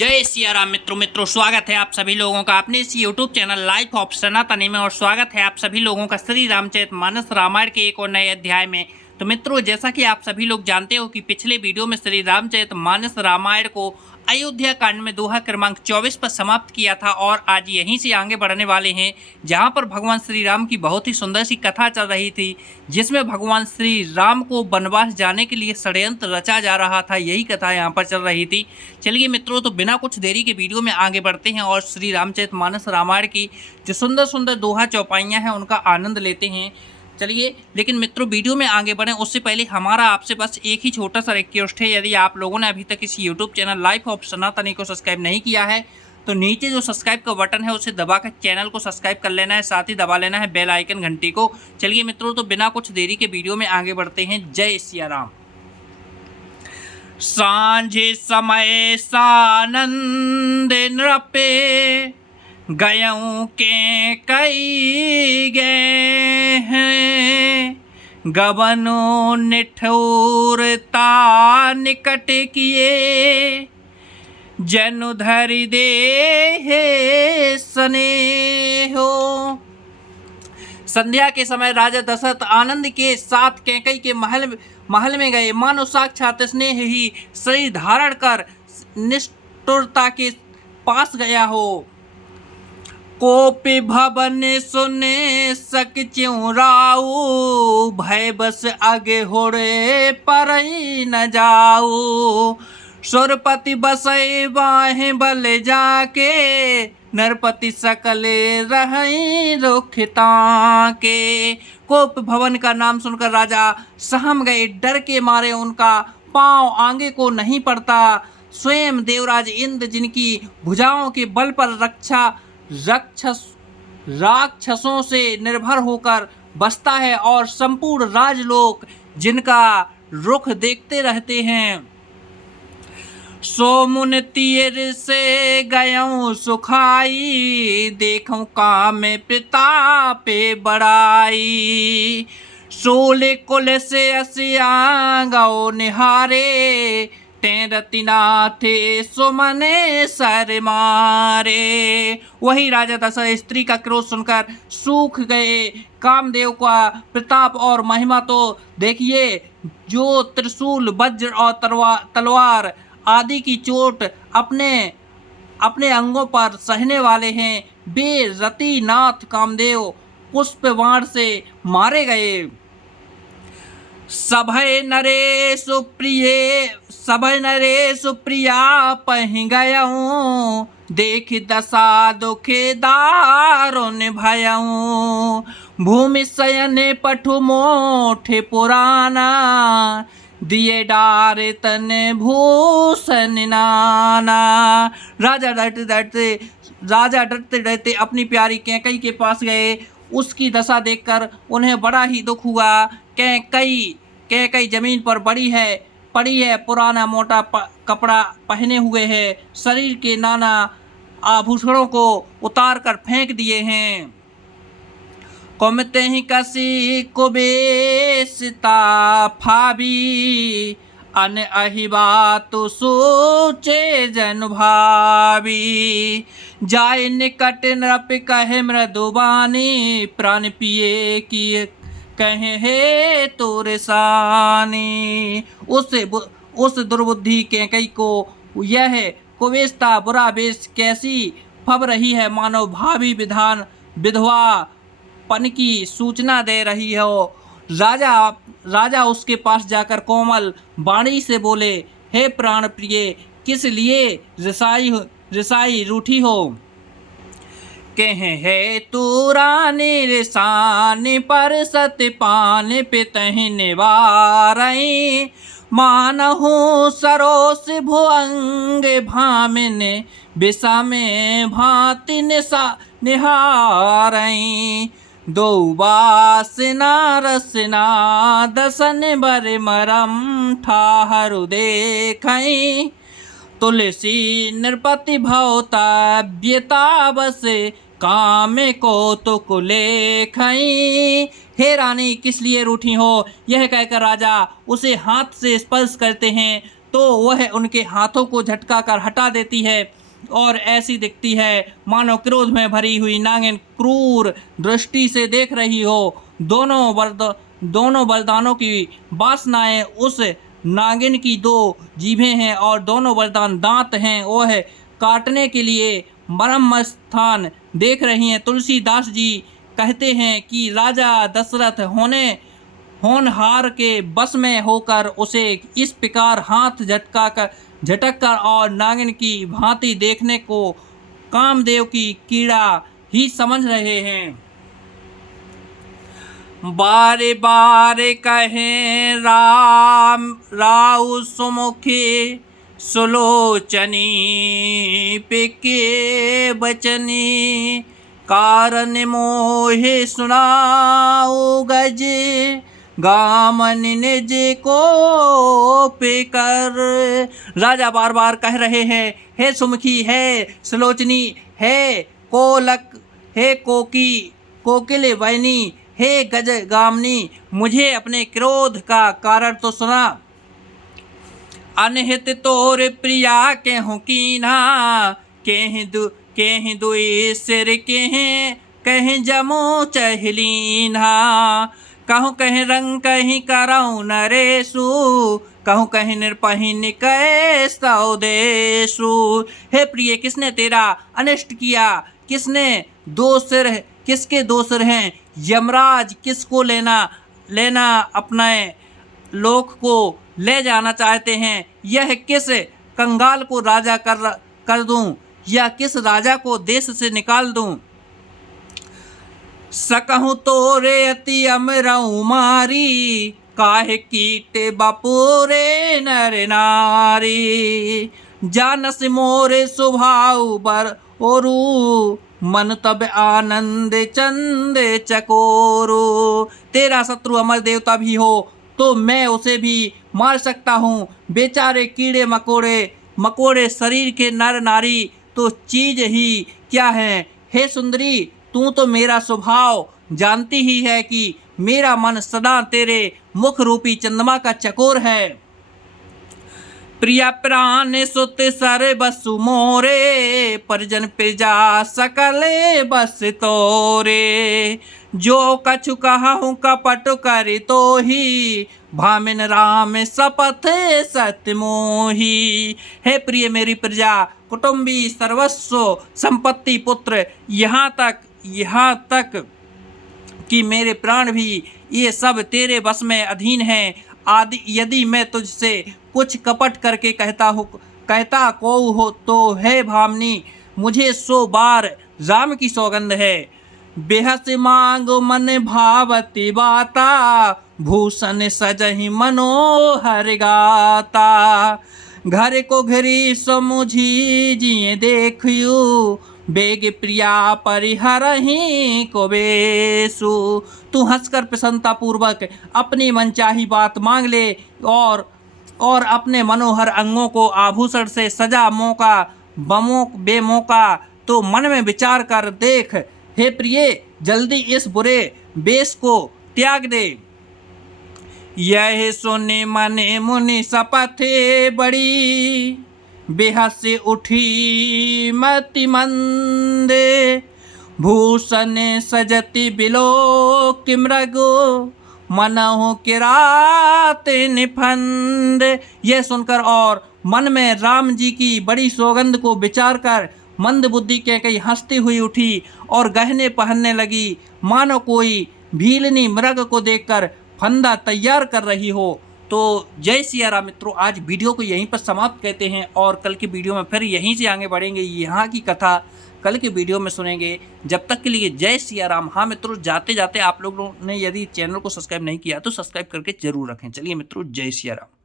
जय सिया राम मित्रों स्वागत है आप सभी लोगों का अपने इस YouTube चैनल लाइफ ऑफ सनातनी में। और स्वागत है आप सभी लोगों का श्री रामचरितमानस रामायण के एक और नए अध्याय में। तो मित्रों, जैसा कि आप सभी लोग जानते हो कि पिछले वीडियो में श्री रामचरितमानस रामायण को अयोध्या कांड में दोहा क्रमांक 24 पर समाप्त किया था और आज यहीं से आगे बढ़ने वाले हैं, जहां पर भगवान श्री राम की बहुत ही सुंदर सी कथा चल रही थी, जिसमें भगवान श्री राम को वनवास जाने के लिए षड्यंत्र रचा जा रहा था। यही कथा यहां पर चल रही थी। चलिए मित्रों, तो बिना कुछ देरी के वीडियो में आगे बढ़ते हैं और श्री रामचरितमानस रामायण की जो सुंदर सुंदर दोहा चौपाइयाँ हैं उनका आनंद लेते हैं। चलिए, लेकिन मित्रों वीडियो में आगे बढ़ें उससे पहले हमारा आपसे बस एक ही छोटा सा रिक्वेस्ट है। यदि आप लोगों ने अभी तक इस यूट्यूब चैनल लाइफ ऑफ सनातनी को सब्सक्राइब नहीं किया है तो नीचे जो सब्सक्राइब का बटन है उसे दबाकर चैनल को सब्सक्राइब कर लेना है, साथ ही दबा लेना है बेल आइकन घंटी को। चलिए मित्रों, तो बिना कुछ देरी के वीडियो में आगे बढ़ते हैं। जय सिया राम। सांझे समय सानंद नृपे गयों के कई गए हैं, गबनो निठुरता निकट किए, जनु धरि दे स्नेहो। संध्या के समय राजा दशरथ आनंद के साथ कैकई के महल में गए, मानो साक्षात स्नेह ही शरीर धारण कर निष्ठुरता के पास गया हो। कोपि भवन सुने सक च्यों राऊ, भय बस आगे होड़े पर न जाऊ। सुरपति बसई बाहें बल जाके, नरपति सकले रही रुखता के। कोप भवन का नाम सुनकर राजा सहम गए, डर के मारे उनका पांव आगे को नहीं पड़ता। स्वयं देवराज इंद्र, जिनकी भुजाओं के बल पर राक्षसों से निर्भर होकर बसता है, और संपूर्ण राजलोक जिनका रुख देखते रहते हैं। सो मुन तीर से गयों सुखाई, देखूं काम प्रतापे बड़ाई। सोले कुल से असिया गौ निहारे, रतिनाथे सुमने सर मारे। वही राजा दशरथ स्त्री का क्रोध सुनकर सूख गए। कामदेव का प्रताप और महिमा तो देखिए, जो त्रिशूल वज्र और तलवार आदि की चोट अपने अंगों पर सहने वाले हैं, वे रतिनाथ कामदेव पुष्प बाण से मारे गए। सभय नरे सुप्रिया पहि गयऊँ, देख दशा दुखे दारुण भयऊँ। भूमि शयन पठु मोठे पुराना, दिए डार तन भूषण नाना। राजा डरते डरते अपनी प्यारी कैकई के पास गए। उसकी दशा देखकर उन्हें बड़ा ही दुख हुआ। कैकई जमीन पर पड़ी है, पुराना मोटा कपड़ा पहने हुए है, शरीर के नाना आभूषणों को उतार कर फेंक दिए हैं। कुमते ही कसी कुबेसिता फाबी, अन अहिबा तो सोचे जन भावी। जाय निकट नृप कहे मृदुबानी, प्राण पिए की कहे हे तोरे सानी। उस दुर्बुद्धि कैकई को यह कुबेशता बुरा वेश कैसी फब रही है, मानो भावी विधवा पन की सूचना दे रही हो। राजा उसके पास जाकर कोमल वाणी से बोले, हे प्राण प्रिय, किस लिए रिसाई रूठी हो। कहे है तू रानी रिसानी, पर सतपान पितहि निवारई। मानहु सरोस भुअंग भामिन, विषमे भांति निहारई। दो वासना रसना दसन बर मरम, ठाहरु देखई। तुलसी नृपति भवताव्यता बस, काम को तो कुलेखई। हे रानी, किस लिए रूठी हो। यह कहकर राजा उसे हाथ से स्पर्श करते हैं तो वह उनके हाथों को झटका कर हटा देती है और ऐसी दिखती है मानो क्रोध में भरी हुई नागिन क्रूर दृष्टि से देख रही हो। दोनों वरदानों की वासनाएं उस नागिन की दो जीभें हैं और दोनों वरदान दांत हैं। वह काटने के लिए ब्रह्म स्थान देख रही हैं। तुलसीदास जी कहते हैं कि राजा दशरथ होनहार के बस में होकर उसे इस प्रकार हाथ झटक कर और नागिन की भांति देखने को कामदेव की कीड़ा ही समझ रहे हैं। बारे बारे कहे राम राउ सुमुखी सुलोचनी पिके बचनी कारण मोहे सुनाओ गज गामन निज को पेकर। राजा बार बार कह रहे हैं, हे सुमुखी, है सुलोचनी, है कोलक, हे कोकिल वैनी, हे गज गामनी, मुझे अपने क्रोध का कारण तो सुना। अनहित तोर प्रिया केहू कीना, केह दुई सिर कह जमो चहलीना। कहूँ कहीं रंग कहीं करऊ नरेशु, कहूँ कहीं निरपहिन कै सौदेशु। हे प्रिय, किसने तेरा अनिष्ट किया? किसके दो सिर हैं? यमराज किसको लेना अपने लोक को ले जाना चाहते हैं? यह किस कंगाल को राजा कर दूं या किस राजा को देश से निकाल दूं? सकहूँ तोरे अति अमरऊ मारी, काहे कीटे बपुरे नर नारी। जानस मोरे स्वभाव बर ओरू, मन तब आनंद चंद चकोरू। तेरा शत्रु अमर देवता भी हो तो मैं उसे भी मार सकता हूँ। बेचारे कीड़े मकोड़े शरीर के नर नारी तो चीज ही क्या है। हे सुंदरी, तू तो मेरा स्वभाव जानती ही है कि मेरा मन सदा तेरे मुख रूपी चंद्रमा का चकोर है। प्रिया प्राण सुत सर बसु मोरे, परिजन प्रजा सकले बस तोरे। जो कछु कहूँ कपट करि तो ही, भामिन राम शपथ सत्य मोही। हे प्रिय, मेरी प्रजा, कुटुंबी, सर्वस्व संपत्ति, पुत्र, यहाँ तक कि मेरे प्राण भी, ये सब तेरे बस में अधीन हैं। आदि यदि मैं तुझसे कुछ कपट करके कहता को हो तो है भामिनी, मुझे 100 बार राम की सौगंध है। बेहस मांग मन भावती बाता, भूषण सजहि मनोहर गाता। घर को घरी समुझी जिये देखियो, बेग प्रिया परिहरहि को बेसु। तू हंसकर प्रसन्नता पूर्वक अपनी मनचाही बात मांग ले और अपने मनोहर अंगों को आभूषण से सजा बेमौका तो मन में विचार कर देख। हे प्रिय, जल्दी इस बुरे बेश को त्याग दे। यह सुने मने मुनि शपथे बड़ी, बेहस उठी मति मंदे। भूषण सजति बिलो किमृगो, मनहु किरात निफंद। यह सुनकर और मन में राम जी की बड़ी सौगंध को विचार कर मंद बुद्धि के कई हंसती हुई उठी और गहने पहनने लगी, मानो कोई भीलनी मृग को देखकर फंदा तैयार कर रही हो। तो जय सिया राम मित्रों, आज वीडियो को यहीं पर समाप्त कहते हैं और कल की वीडियो में फिर यहीं से आगे बढ़ेंगे। यहाँ की कथा कल के वीडियो में सुनेंगे। जब तक के लिए जय सिया राम। हाँ मित्रों, जाते जाते आप लोगों ने यदि चैनल को सब्सक्राइब नहीं किया तो सब्सक्राइब करके जरूर रखें। चलिए मित्रों, जय सिया राम।